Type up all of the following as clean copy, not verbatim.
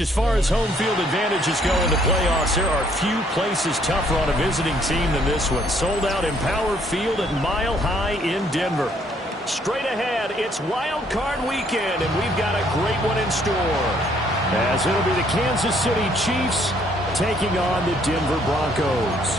As far as home field advantages go in the playoffs, there are few places tougher on a visiting team than this one. Sold out Empower Field at Mile High in Denver. Straight ahead, it's Wild Card Weekend, and we've got a great one in store. As it'll be the Kansas City Chiefs taking on the Denver Broncos.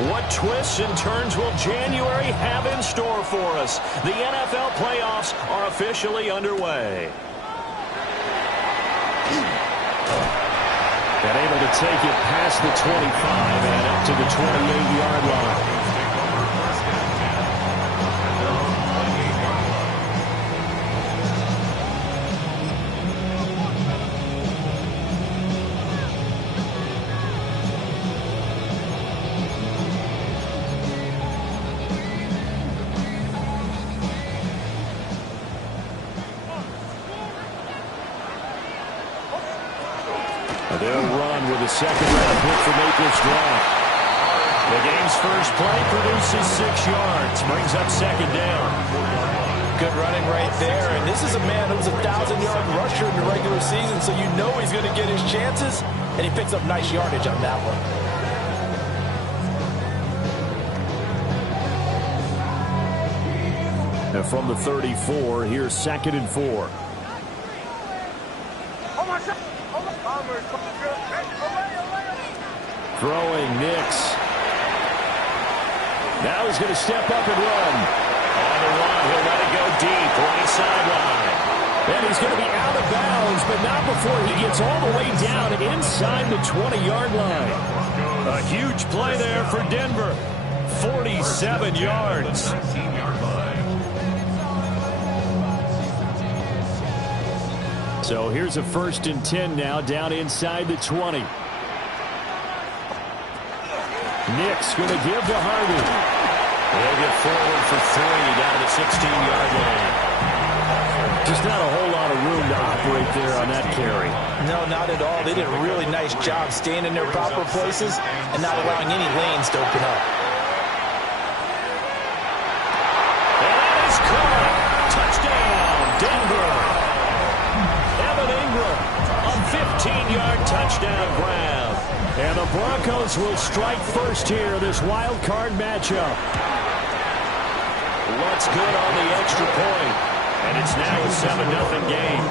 What twists and turns will January have in store for us? The NFL playoffs are officially underway. And able to take it past the 25 and up to the 28-yard line. They'll run with a second-round pick for Maple's draft. The game's first play produces 6 yards, brings up second down. Good running right there, and this is a man who's a 1,000-yard rusher in the regular season, so you know he's going to get his chances, and he picks up nice yardage on that one. And from the 34, here's 2nd and 4. Throwing Nix. Now he's going to step up and run. On the run, he'll let it go deep, right sideline. And he's going to be out of bounds, but not before he gets all the way down inside the 20-yard line. A huge play there for Denver. 47 yards. So here's a 1st and 10 now, down inside the 20. Nix going to give to Harvey. They'll get forward for 3 down to the 16-yard line. Just not a whole lot of room to operate there on that carry. No, not at all. They did a really nice job staying in their proper places and not allowing any lanes to open up. And that is caught. Touchdown, Denver. Evan Ingram, a 15-yard touchdown grab. And the Broncos will strike first here, this wild card matchup. What's good on the extra point? And it's now a 7-0 game.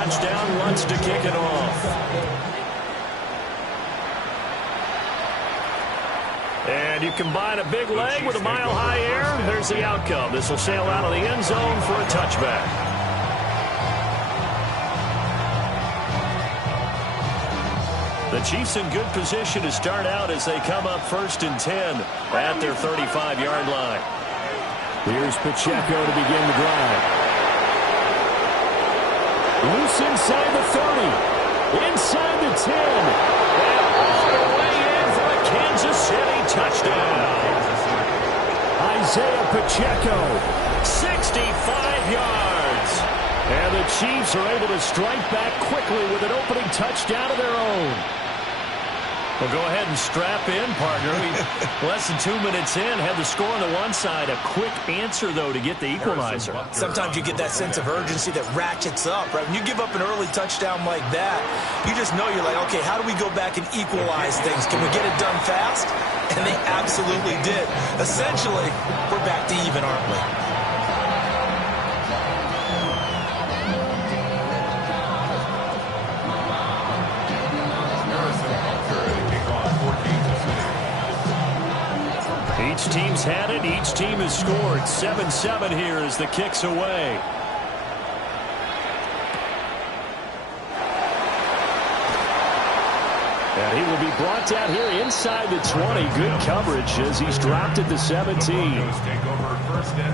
touchdown, wants to kick it off. And you combine a big leg with a mile-high air, there's the outcome. This will sail out of the end zone for a touchback. The Chiefs in good position to start out as they come up 1st and 10 at their 35-yard line. Here's Pacheco to begin the drive. Loose inside the 30. Inside the 10. And all the way in for a Kansas City touchdown. Isaiah Pacheco. 65 yards. And the Chiefs are able to strike back quickly with an opening touchdown of their own. Well, go ahead and strap in, partner. Less than 2 minutes in, had the score on the one side. A quick answer, though, to get the equalizer. Sometimes you get that sense of urgency that ratchets up, right? When you give up an early touchdown like that, you just know you're like, okay, how do we go back and equalize things? Can we get it done fast? And they absolutely did. Essentially, we're back to even, aren't we? Each team's had it. Each team has scored. 7-7 here as the kick's away. And he will be brought down here inside the 20. Good coverage as he's dropped at the 17.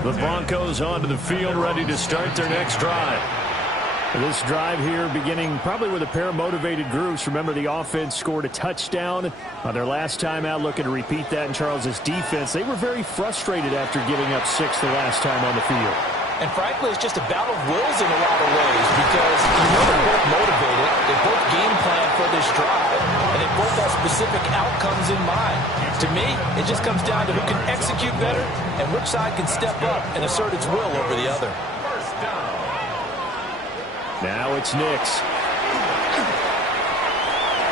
The Broncos onto the field, ready to start their next drive. This drive here beginning probably with a pair of motivated groups. Remember, the offense scored a touchdown on their last time out, looking to repeat that in Charles's defense. They were very frustrated after giving up 6 the last time on the field. And frankly, it's just a battle of wills in a lot of ways because you know they're both motivated. They both game plan for this drive, and they both have specific outcomes in mind. To me, it just comes down to who can execute better and which side can step up and assert its will over the other. Now it's Nix.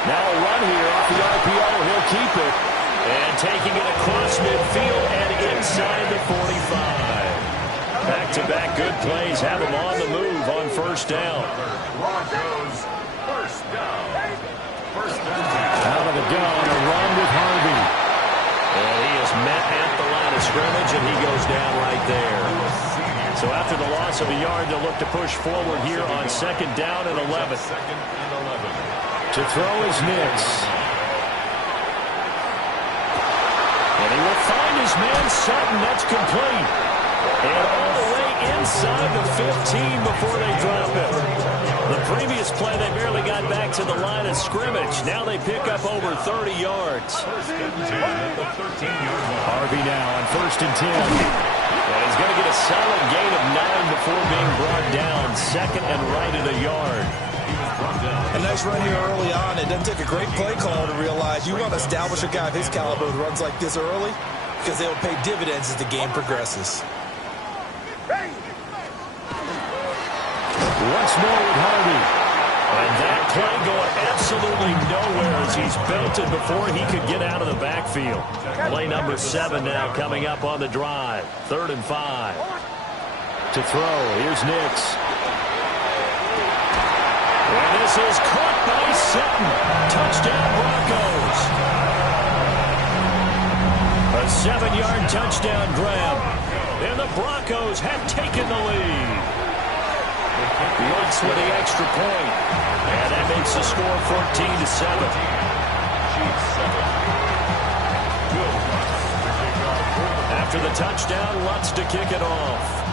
Now a run here off the RPO. He'll keep it. And taking it across midfield and inside the 45. Back-to-back good plays have him on the move on first down. Out of the gun, a run with Harvey. And he is met at the line of scrimmage, and he goes down right there. So after the loss of a yard, they'll look to push forward here on 2nd down and 11. To throw is Nix. And he will find his man Sutton. That's complete. And all the way inside the 15 before they drop it. The previous play, they barely got back to the line of scrimmage. Now they pick up over 30 yards. Harvey now on 1st and 10. And he's going to get a solid gain of 9 before being brought down. 2nd and right at a yard. A nice run here early on. It doesn't take a great play caller to realize you want to establish a guy of his caliber who runs like this early because they will pay dividends as the game progresses. Once more with Harvey. And that play going absolutely nowhere as he's belted before he could get out of the backfield. Play number 7 now coming up on the drive. 3rd and 5. To throw, here's Nix. And this is caught by Sutton. Touchdown Broncos. A 7-yard touchdown grab. And the Broncos have taken the lead. Lutz with the extra point. And that makes the score 14-7. After the touchdown, Lutz to kick it off.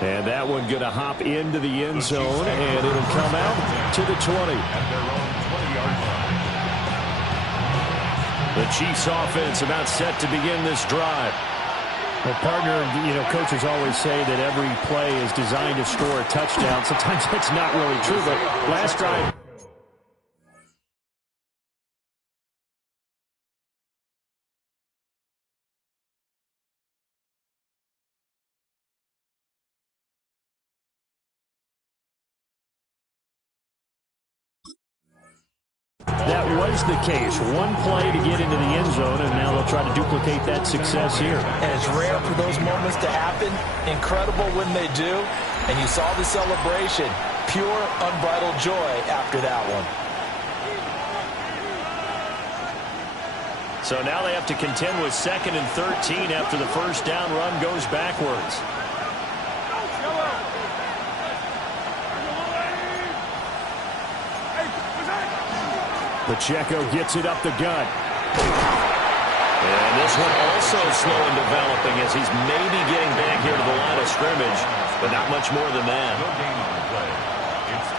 And that one going to hop into the end zone, and it'll come out to the 20. The Chiefs offense about set to begin this drive. Well, partner, coaches always say that every play is designed to score a touchdown. Sometimes that's not really true, but last drive. that was the case. One play to get into the end zone, and now they'll try to duplicate that success here. And it's rare for those moments to happen. Incredible when they do. And you saw the celebration. Pure, unbridled joy after that one. So now they have to contend with 2nd and 13 after the first down run goes backwards. Pacheco gets it up the gut. And this one also slow in developing as he's maybe getting back here to the line of scrimmage, but not much more than that.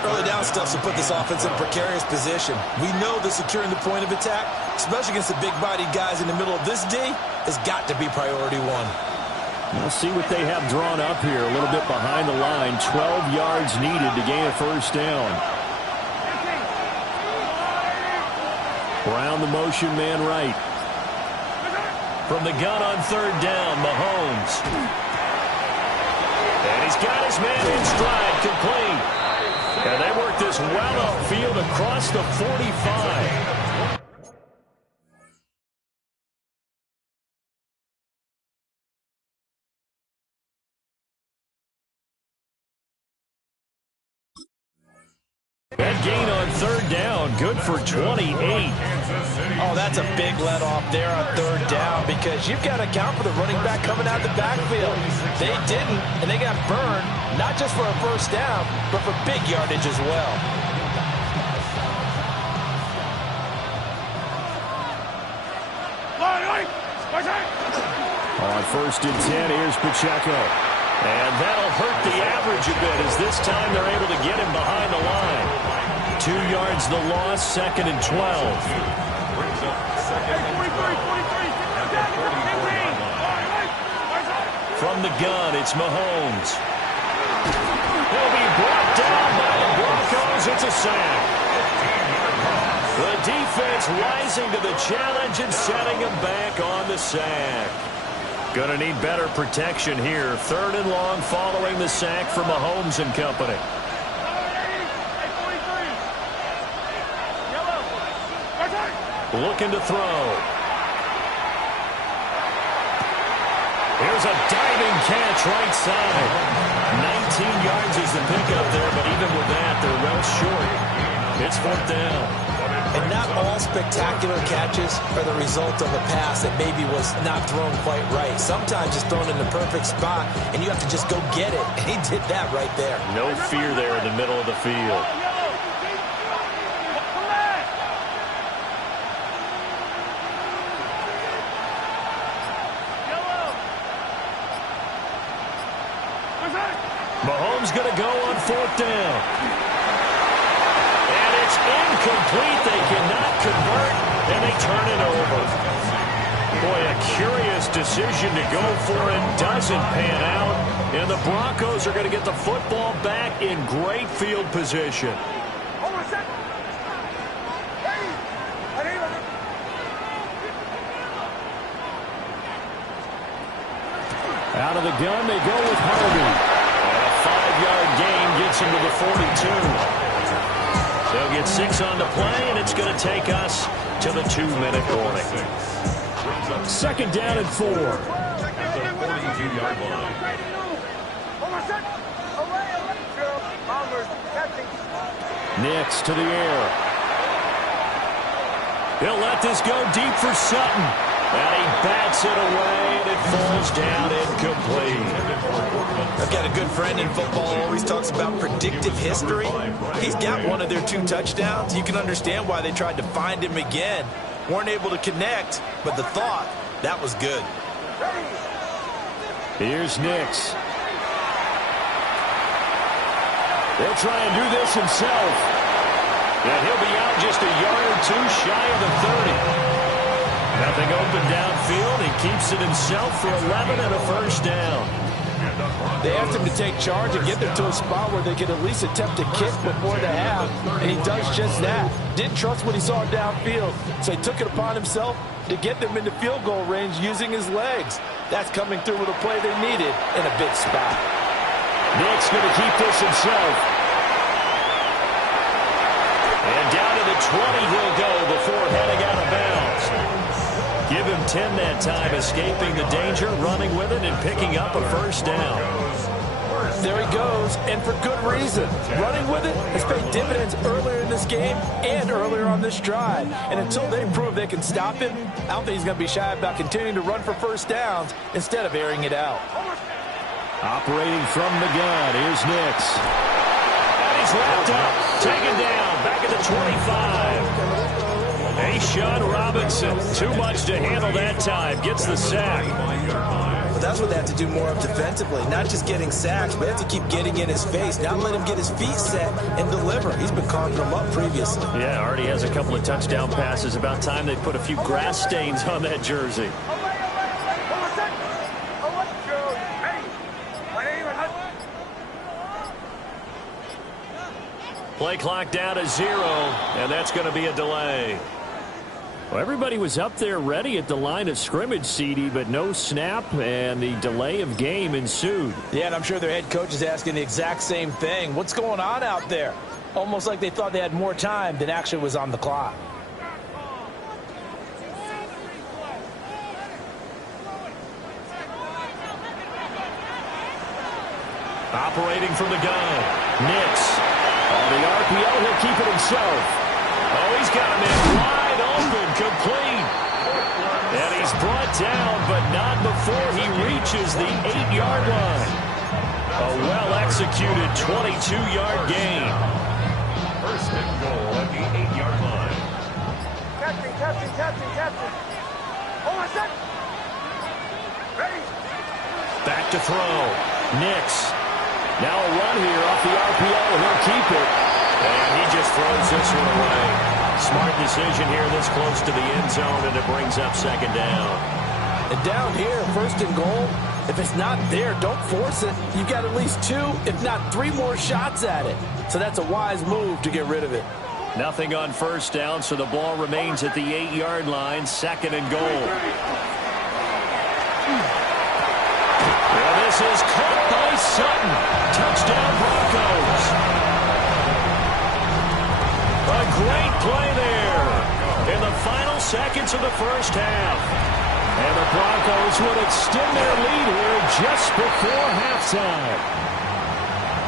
Early down stuff to put this offense in a precarious position. We know that securing the point of attack, especially against the big-bodied guys in the middle of this D, has got to be priority one. We'll see what they have drawn up here. A little bit behind the line. 12 yards needed to gain a first down. Brown the motion man right. From the gun on 3rd down, Mahomes. And he's got his man in stride, complete. And they work this well upfield across the 45. That gain on 3rd down, good for 28. Oh, that's a big let off there on 3rd down because you've got to account for the running back coming out the backfield. They didn't, and they got burned, not just for a first down, but for big yardage as well. On 1st and 10, here's Pacheco. And that'll hurt the average a bit as this time they're able to get him behind the line. 2 yards the loss, 2nd and 12. From the gun, it's Mahomes. He'll be brought down by the Broncos. It's a sack. The defense rising to the challenge and setting him back on the sack. Going to need better protection here. 3rd and long following the sack from Mahomes and company. Looking to throw. Here's a diving catch right side. 19 yards is the pickup there, but even with that, they're well short. It's 4th down. And not all spectacular catches are the result of a pass that maybe was not thrown quite right. Sometimes it's thrown in the perfect spot, and you have to just go get it. And he did that right there. No fear there in the middle of the field. Mahomes going to go on 4th down. And it's incomplete. They cannot convert, and they turn it over. Boy, a curious decision to go for it. Doesn't pan out. And the Broncos are going to get the football back in great field position. Out of the gun, they go with Harvey. 5-yard gain gets him to the 42. They'll get 6 on the play, and it's going to take us to the 2-minute warning. 2nd down and 4. Nix to the air. He'll let this go deep for Sutton. And he bats it away, and it falls down incomplete. I've got a good friend in football who always talks about predictive history. He's got one of their 2 touchdowns. You can understand why they tried to find him again. Weren't able to connect, but the thought, that was good. Here's Nix. He'll try and do this himself. And he'll be out just a yard or 2 shy of the 30. Nothing open downfield. He keeps it himself for 11 and a first down. They asked him to take charge and get them to a spot where they could at least attempt a kick before the half, and he does just that. Didn't trust what he saw downfield, so he took it upon himself to get them into field goal range using his legs. That's coming through with a play they needed in a big spot. Nick's going to keep this himself. And down to the the 20 he'll go before heading out of bounds. Give him 10 that time, escaping the danger, running with it, and picking up a first down. There he goes, and for good reason. Running with it has paid dividends earlier in this game and earlier on this drive. And until they prove they can stop him, I don't think he's going to be shy about continuing to run for first downs instead of airing it out. Operating from the gun, here's Nix. And he's wrapped up, taken down, back at the 25. A'Shawn Robinson, too much to handle that time, gets the sack. But that's what they have to do more of defensively, not just getting sacks, but they have to keep getting in his face, not let him get his feet set and deliver. He's been carving them up previously. Yeah, already has a couple of touchdown passes. About time they put a few grass stains on that jersey. Play clock down to 0, and that's going to be a delay. Well, everybody was up there ready at the line of scrimmage, CD, but no snap, and the delay of game ensued. Yeah, and I'm sure their head coach is asking the exact same thing. What's going on out there? Almost like they thought they had more time than actually was on the clock. Operating from the gun, Nix. On the RPO, he'll keep it himself. Oh, he's got him in wide open, complete. And he's brought down, but not before he reaches the 8-yard line. A well-executed 22-yard gain. First and goal at the 8-yard line. Captain. Hold on a sec. Ready? Back to throw. Nix. Now a run here off the RPO, and he'll keep it. And he just throws this one away. Smart decision here this close to the end zone, and it brings up second down. And down here, first and goal, if it's not there, don't force it. You've got at least 2, if not 3 more shots at it. So that's a wise move to get rid of it. Nothing on first down, so the ball remains at the 8-yard line, second and goal. Well, this is caught by Sutton. Touchdown Broncos. A great play there in the final seconds of the first half. And the Broncos would extend their lead here just before halftime.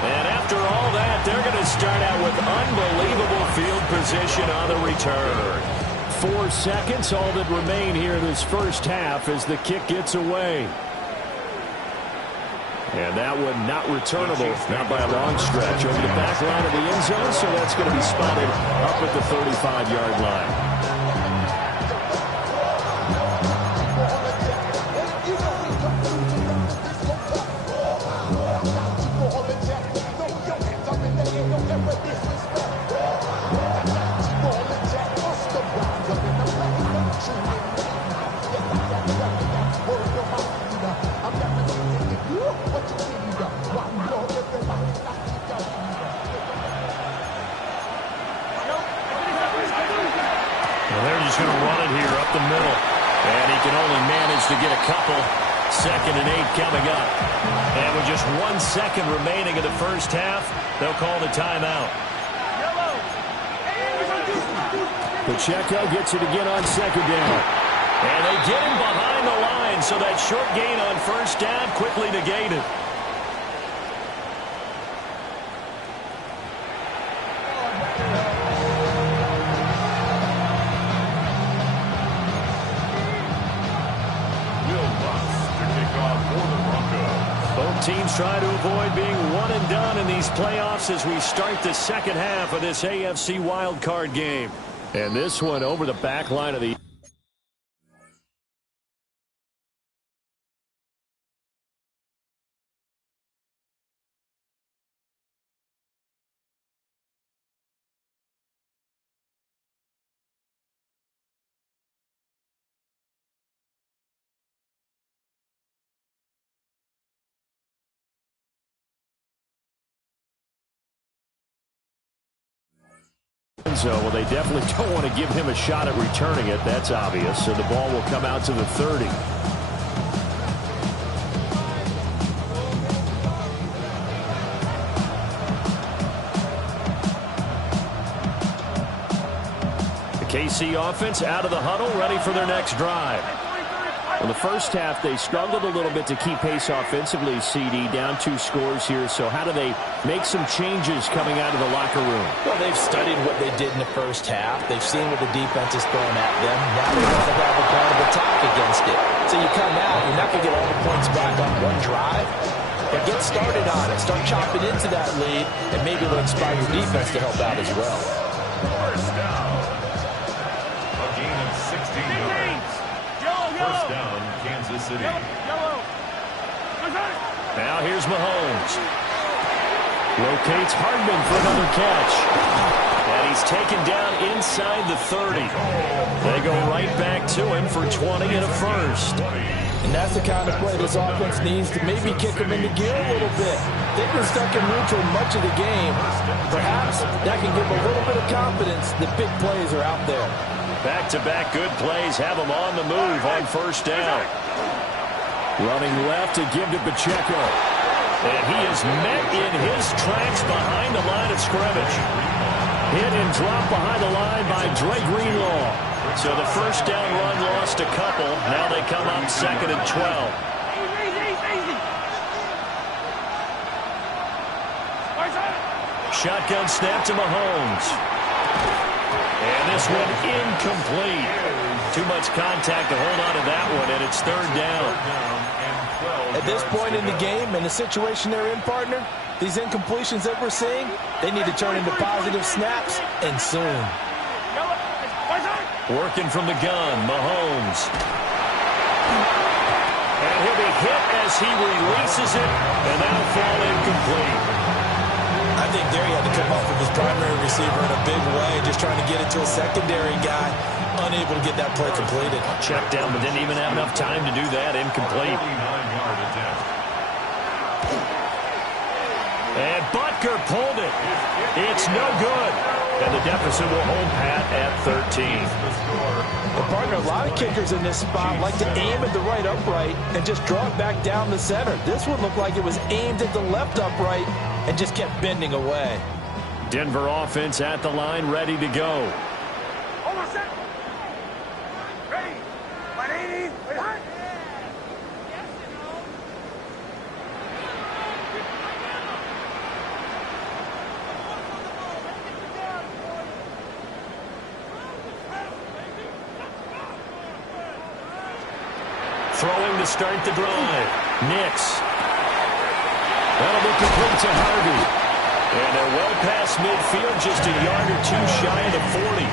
And after all that, they're going to start out with unbelievable field position on the return. 4 seconds, all that remain here this first half as the kick gets away. And that one not returnable, not by a long stretch. Over the back line of the end zone, so that's going to be spotted up at the 35-yard line. Going to run it here up the middle. And he can only manage to get a couple. 2nd and 8 coming up. And with just 1 second remaining in the first half, they'll call the timeout. Pacheco gets it again on second down. And they get him behind the line, so that short gain on first down quickly negated. Teams try to avoid being one and done in these playoffs as we start the second half of this AFC wildcard game. And this one over the back line of the... Well, they definitely don't want to give him a shot at returning it. That's obvious. So the ball will come out to the 30. KC offense out of the huddle, ready for their next drive. In the first half, they struggled a little bit to keep pace offensively, CD, down 2 scores here. So how do they make some changes coming out of the locker room? Well, they've studied what they did in the first half. They've seen what the defense is throwing at them. Now they want to have a plan of attack against it. So you come out, you're not going to get all the points back on one drive. But get started on it. Start chopping into that lead, and maybe it'll inspire your defense to help out as well. First down. A gain of 16 yards. First down, Kansas City. Now here's Mahomes. Rotates Hardman for another catch. And he's taken down inside the 30. They go right back to him for 20 and a first. And that's the kind of play this offense needs to maybe kick them into gear a little bit. They've been stuck in neutral much of the game. Perhaps that can give them a little bit of confidence that big plays are out there. Back-to-back good plays have them on the move on first down. Running left to give to Pacheco. And he is met in his tracks behind the line of scrimmage. Hit and dropped behind the line by Dre Greenlaw. So the first down run lost a couple. Now they come up 2nd and 12. Shotgun snap to Mahomes. And this one incomplete. Too much contact to hold on to that one, and it's 3rd down. At this point in the game and the situation they're in, partner, these incompletions that we're seeing, they need to turn into positive snaps, and soon. Working from the gun, Mahomes. And he'll be hit as he releases it, and that'll fall incomplete. I think there he had to come up with his primary receiver in a big way, just trying to get it to a secondary guy, unable to get that play completed. Check down, but didn't even have enough time to do that. Incomplete. 49-yard attempt. And Butker pulled it. It's no good. And the deficit will hold pat at 13. Well, partner, a lot of kickers in this spot like to aim at the right upright and just draw it back down the center. This one looked like it was aimed at the left upright and just kept bending away. Denver offense at the line, ready to go. Hold on, set. Ready. 180. Wait, hot. Throwing to start the drive. Nix. That'll be complete to Harvey. And they're well past midfield, just a yard or two shy of the 40.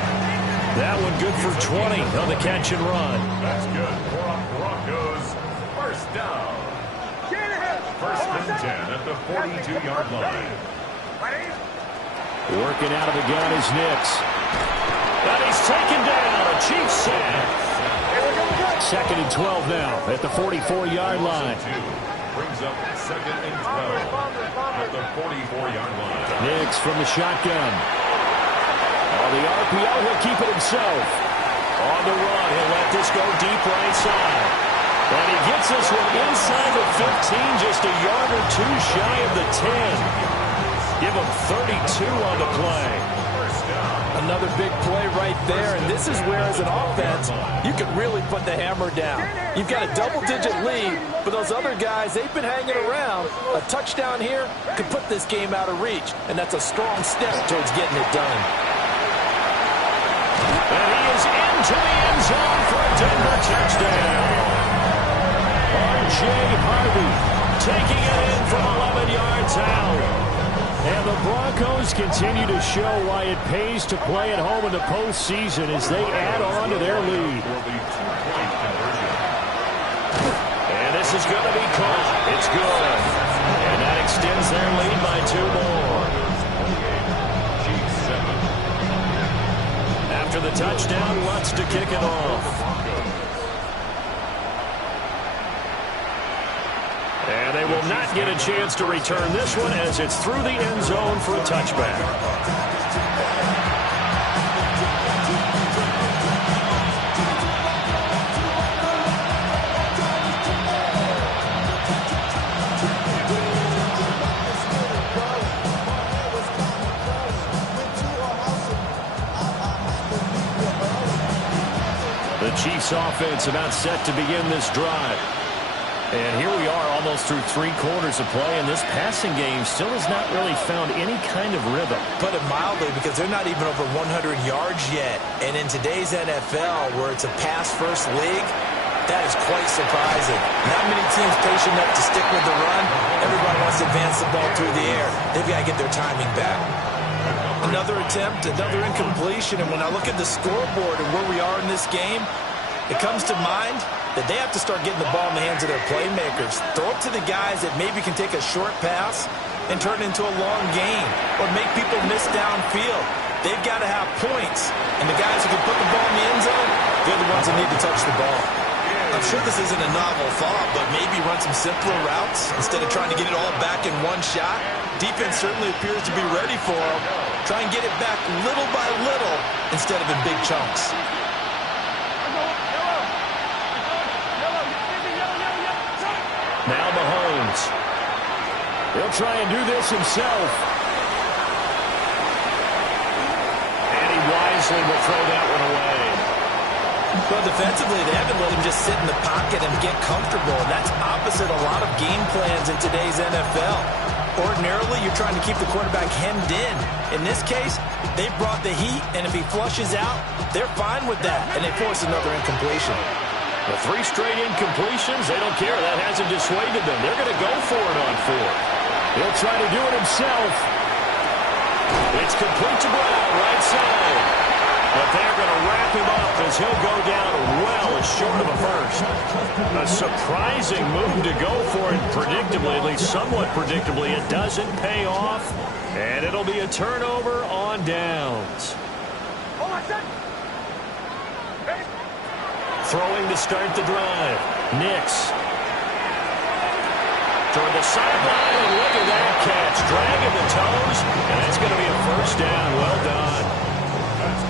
That one good for 20 on the catch and run. That's good for Broncos. First down. First and 10 at the 42-yard line. Working out of the gun is Nix. And he's taken down. A Chiefs sack. 2nd and 12 now at the 44-yard line. Brings up 2nd and 12 at the 44-yard line. Nix from the shotgun. On the RPO, he'll keep it himself. On the run, he'll let this go deep right side. And he gets this one inside the 15, just a yard or two shy of the 10. Give him 32 on the play. Another big play right there, and this is where, as an offense, you can really put the hammer down. You've got a double-digit lead, but those other guys, they've been hanging around. A touchdown here could put this game out of reach, and that's a strong step towards getting it done. And he is into the end zone for a Denver touchdown. R.J. Harvey taking it in from 11 yards out. And the Broncos continue to show why it pays to play at home in the postseason as they add on to their lead. And this is going to be caught. It's good. And that extends their lead by 2 more. After the touchdown, Lutz to kick it off. And they will not get a chance to return this one as it's through the end zone for a touchback. Chiefs offense about set to begin this drive. And here we are almost through 3 quarters of play, and this passing game still has not really found any kind of rhythm. Put it mildly, because they're not even over 100 yards yet. And in today's NFL, where it's a pass-first league, that is quite surprising. Not many teams patient enough to stick with the run. Everybody wants to advance the ball through the air. They've got to get their timing back. Another attempt, another incompletion, and when I look at the scoreboard and where we are in this game, it comes to mind that they have to start getting the ball in the hands of their playmakers. Throw it to the guys that maybe can take a short pass and turn it into a long gain or make people miss downfield. They've got to have points, and the guys who can put the ball in the end zone, they're the ones that need to touch the ball. I'm sure this isn't a novel thought, but maybe run some simpler routes instead of trying to get it all back in one shot. Defense certainly appears to be ready for them. Try and get it back little by little instead of in big chunks. Now Mahomes. He'll try and do this himself. And he wisely will throw that one away. Well, defensively, they haven't let him just sit in the pocket and get comfortable. And that's opposite a lot of game plans in today's NFL. Ordinarily, you're trying to keep the quarterback hemmed in. In this case, they brought the heat, and if he flushes out, they're fine with that, and they force another incompletion. The 3 straight incompletions, they don't care. That hasn't dissuaded them. They're going to go for it on 4th. He'll try to do it himself. It's complete to Brown, right side. But they're going to wrap him up as he'll go down well short of a first. A surprising move to go for it predictably, at least somewhat predictably. It doesn't pay off, and it'll be a turnover on downs. Throwing to start the drive. Nix. Toward the sideline, and look at that catch. Dragging the toes, and it's going to be a first down. Well done.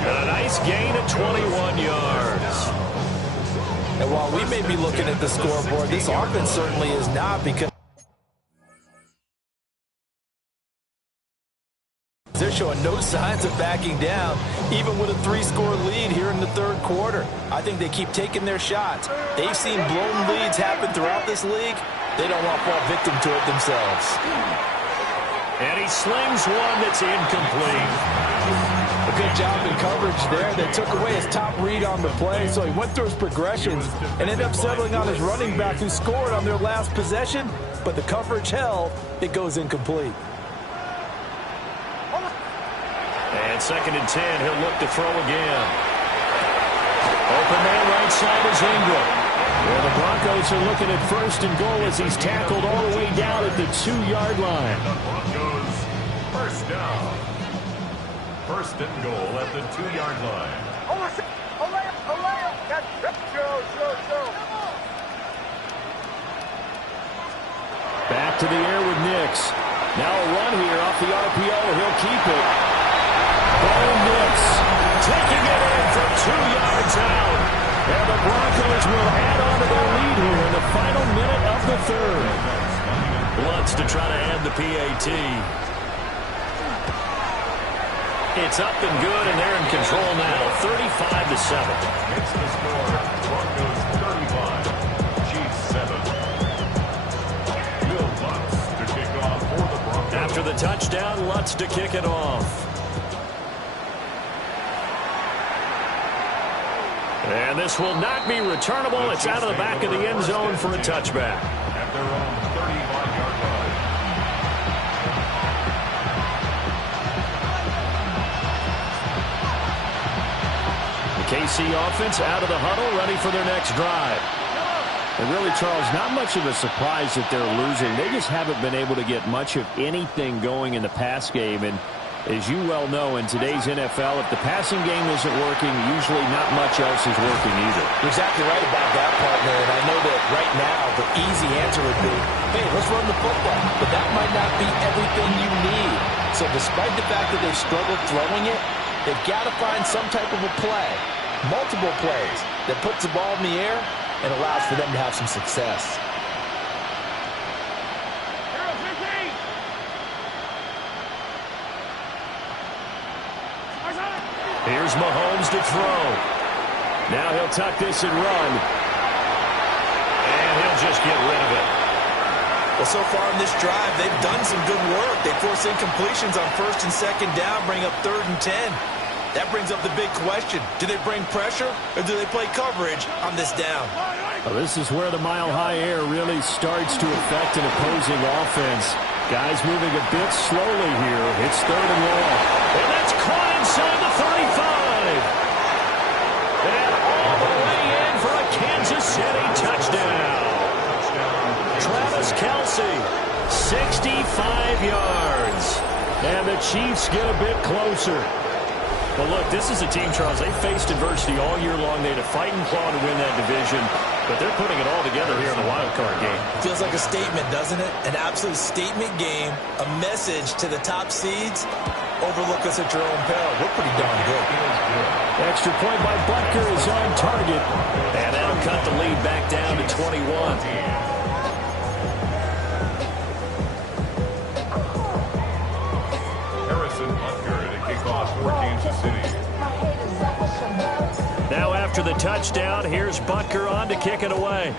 And a nice gain of 21 yards. And while we may be looking at the scoreboard, this offense certainly is not, because they're showing no signs of backing down, even with a 3-score lead here in the 3rd quarter. I think they keep taking their shots. They've seen blown leads happen throughout this league. They don't want to fall victim to it themselves. And he slings one that's incomplete. A good job in coverage there. They took away his top read on the play, so he went through his progressions and ended up settling on his running back, who scored on their last possession, but the coverage held. It goes incomplete. And 2nd and 10, he'll look to throw again. Open man right side is Ingram. Well, the Broncos are looking at 1st and goal as he's tackled all the way down at the 2-yard line. Broncos, 1st down. 1st and goal at the 2-yard line. Back to the air with Nix. Now a run here off the RPO. He'll keep it. Bo Nix taking it in from 2 yards out. And the Broncos will add on to their lead here in the final minute of the 3rd. Lutz to try to add the PAT. It's up and good, and they're in control now, 35-7. It's the score, Broncos 35, Chiefs 7. Will Lutz to kick off for the Broncos. After the touchdown, Lutz to kick it off. And this will not be returnable. It's out of the back of the end zone for a touchback. At their own 35-yard line. KC offense out of the huddle, ready for their next drive. And really, Charles, not much of a surprise that they're losing. They just haven't been able to get much of anything going in the pass game. And as you well know, in today's NFL, if the passing game isn't working, usually not much else is working either. You're exactly right about that, partner. And I know that right now the easy answer would be, hey, let's run the football. But that might not be everything you need. So despite the fact that they've struggled throwing it, they've got to find some type of a play, multiple plays, that puts the ball in the air and allows for them to have some success. Here's Mahomes to throw. Now he'll tuck this and run. And he'll just get rid of it. Well, so far in this drive, they've done some good work. They force incompletions on first and second down, bring up 3rd and 10. That brings up the big question. Do they bring pressure or do they play coverage on this down? Well, this is where the mile-high air really starts to affect an opposing offense. Guys moving a bit slowly here. It's 3rd and long. And that's caught inside the 35. And all the way in for a Kansas City touchdown. Travis Kelce, 65 yards. And the Chiefs get a bit closer. Well, look, this is a team, Charles, they faced adversity all year long. They had to fight and claw to win that division, but they're putting it all together here in the wild card game. Feels like a statement, doesn't it? An absolute statement game, a message to the top seeds. Overlook us at your own peril. We're pretty darn good. Extra point by Butker is on target, and that'll cut the lead back down to 21. Now after the touchdown, here's Butker on to kick it away.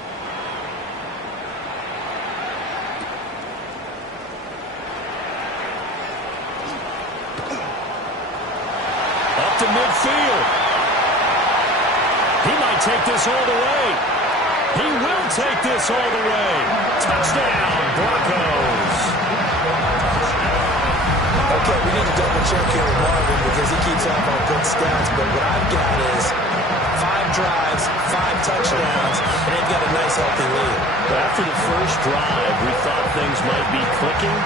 Up to midfield. He might take this all the way. He will take this all the way. Touchdown, Broncos. Okay, we need to double-check here with Marvin because he keeps off our good stats, but what I've got is 5 drives, 5 touchdowns, and they've got a nice, healthy lead. But after the first drive, we thought things might be clicking.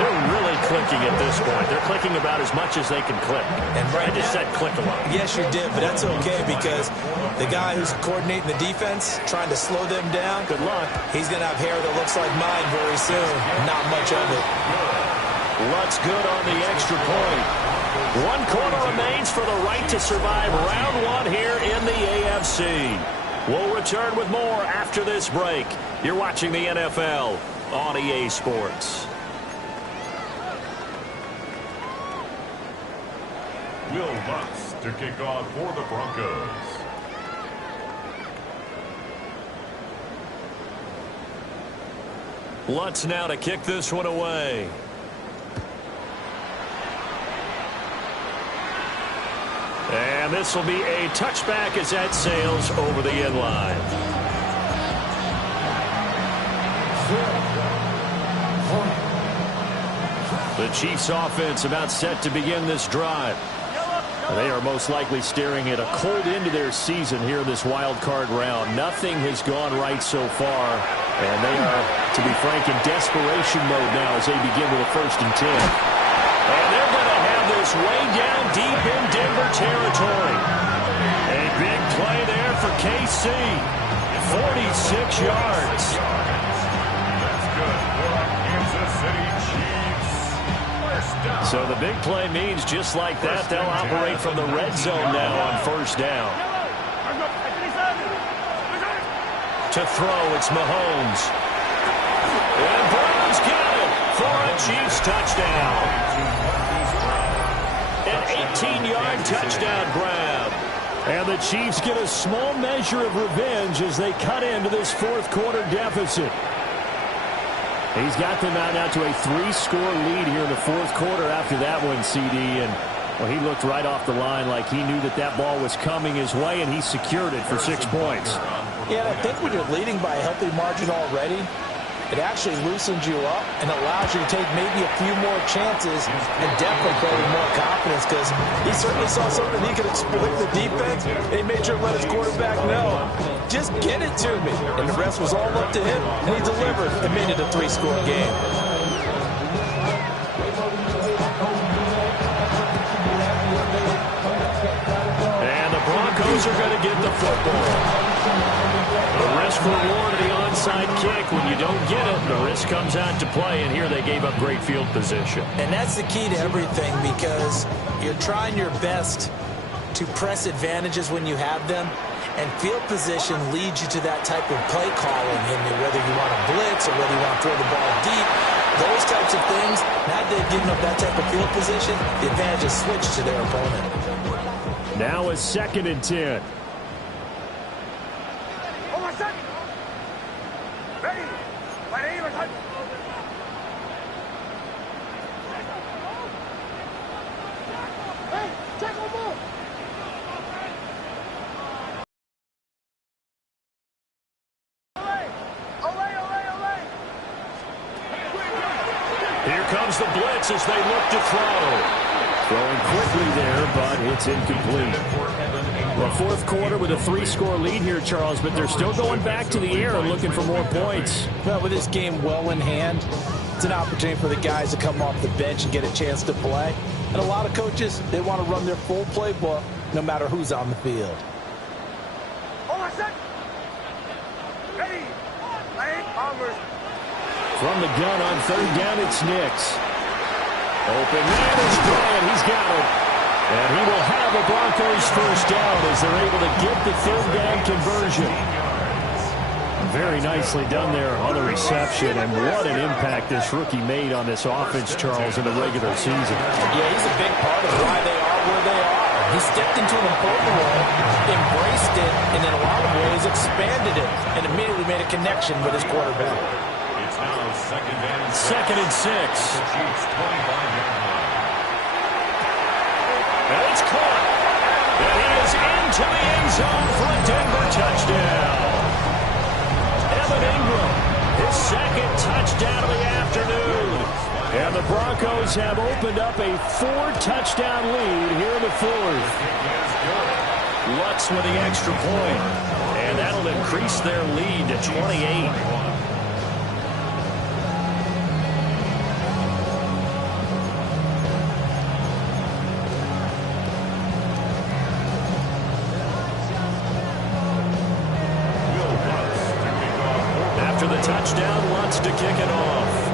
They're really clicking at this point. They're clicking about as much as they can click. And right I just said click a lot. Yes, you did, but that's okay because the guy who's coordinating the defense, trying to slow them down, good luck. He's going to have hair that looks like mine very soon. Not much of it. Lutz good on the extra point. 1 quarter remains for the right to survive round 1 here in the AFC. We'll return with more after this break. You're watching the NFL on EA Sports. Will Lutz to kick off for the Broncos. Lutz now to kick this one away. And this will be a touchback as that sails over the end line. The Chiefs offense about set to begin this drive. They are most likely staring at a cold end to their season here in this wild card round. Nothing has gone right so far, and they are, to be frank, in desperation mode now as they begin with a 1st and 10. And they're going to have this way down deep in Denver territory. A big play there for KC. 46 yards. That's good for Kansas City Chiefs. So the big play means just like that, they'll operate from the red zone now on 1st down. To throw, it's Mahomes. And Brown's got it for a Chiefs touchdown. An 18-yard touchdown grab. And the Chiefs get a small measure of revenge as they cut into this 4th quarter deficit. He's got them out now to a 3-score lead here in the 4th quarter after that one, CD. And well, he looked right off the line like he knew that that ball was coming his way, and he secured it for 6 points. Yeah, and I think when you're leading by a healthy margin already, it actually loosens you up and allows you to take maybe a few more chances and definitely play with more confidence because he certainly saw something he could exploit the defense, and he made sure to let his quarterback know, just get it to me. And the rest was all up to him, and he delivered and made it a 3-score game. And the Broncos are going to get the football. The risk reward of the onside kick. When you don't get it, the risk comes out to play, and here they gave up great field position. And that's the key to everything because you're trying your best to press advantages when you have them, and field position leads you to that type of play calling, and whether you want to blitz or whether you want to throw the ball deep, those types of things, now that they've given up that type of field position, the advantage is switched to their opponent. Now a 2nd and 10. Here comes the blitz as they look to throw. Throwing quickly there, but it's incomplete. The fourth quarter with a 3-score lead here, Charles, but they're still going back to the air and looking for more points. Well, with this game well in hand, it's an opportunity for the guys to come off the bench and get a chance to play. And a lot of coaches, they want to run their full playbook no matter who's on the field. From the gun on third down, it's Nix. Open man is Bryant. He's got it. And he will have a Broncos first down as they're able to get the third down conversion. Very nicely done there on the reception. And what an impact this rookie made on this offense, Charles, in the regular season. Yeah, he's a big part of why they are where they are. He stepped into an important role, embraced it, and in a lot of ways expanded it, and immediately made a connection with his quarterback. It's now second and 6. And it's caught. And he is into the end zone for a Denver touchdown. Evan Ingram, his second touchdown of the afternoon. And the Broncos have opened up a 4-touchdown lead here in the fourth. Lutz with the extra point. And that'll increase their lead to 28. After the touchdown, Lutz to kick it off.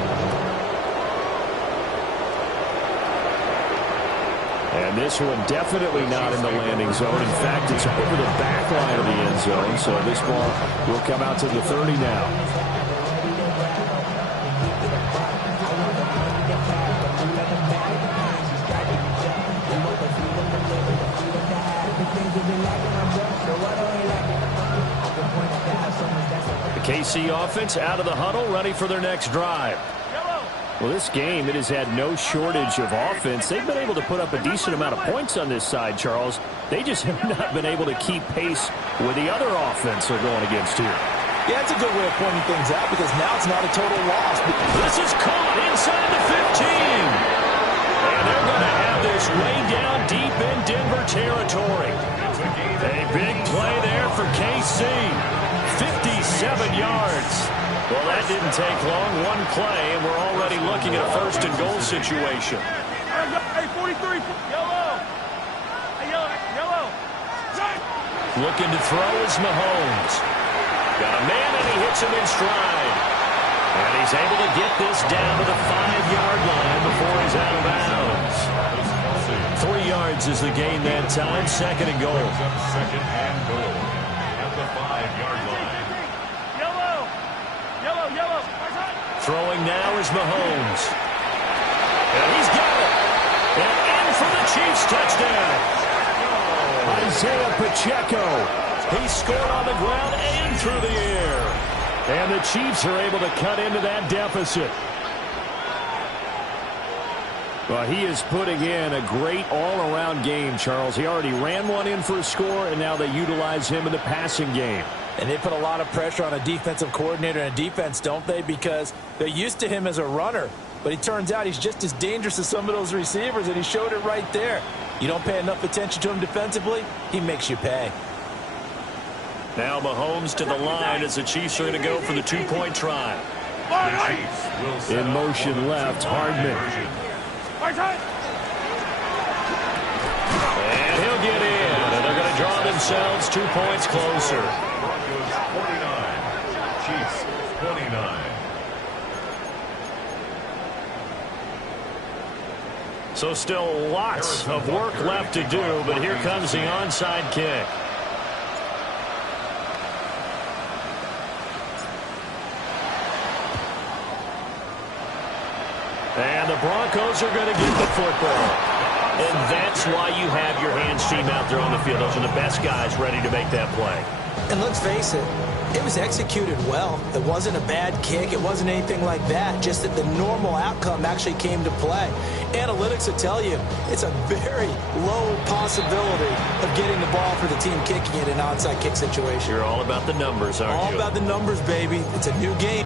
And this one definitely not in the landing zone. In fact, it's over the back line of the end zone. So this ball will come out to the 30 now. The KC offense out of the huddle, ready for their next drive. Well, this game, it has had no shortage of offense. They've been able to put up a decent amount of points on this side, Charles. They just have not been able to keep pace with the other offense they're going against here. Yeah, that's a good way of pointing things out because now it's not a total loss. This is caught inside the 15. And they're going to have this way down deep in Denver territory. A big play there for KC. 57 yards. Well, that didn't take long. One play, and we're already looking at a first and goal situation. Hey, 43. Yellow. Hey, yellow. Looking to throw is Mahomes. Got a man, and he hits him in stride. And he's able to get this down to the 5-yard line before he's out of bounds. 3 yards is the gain that time. Second and goal. Second and goal at the 5-yard line. Yellow. Throwing now is Mahomes. And he's got it. And in for the Chiefs touchdown. Isaiah Pacheco. He scored on the ground and through the air. And the Chiefs are able to cut into that deficit. Well, he is putting in a great all-around game, Charles. He already ran one in for a score, and now they utilize him in the passing game. And they put a lot of pressure on a defensive coordinator and a defense, don't they? Because they're used to him as a runner. But it turns out he's just as dangerous as some of those receivers, and he showed it right there. You don't pay enough attention to him defensively, he makes you pay. Now Mahomes to the line as the Chiefs are going to go for the 2-point try. In motion left, Hardman. And he'll get in, and they're going to draw themselves 2 points closer. Broncos 49, Chiefs 29. So still lots of work left to do, but here comes the onside kick. And the Broncos are going to get the football. And that's why you have your hands team out there on the field. Those are the best guys ready to make that play. And let's face it, it was executed well. It wasn't a bad kick. It wasn't anything like that. Just that the normal outcome actually came to play. Analytics will tell you it's a very low possibility of getting the ball for the team kicking it in an onside kick situation. You're all about the numbers, aren't you? All about the numbers, baby. It's a new game.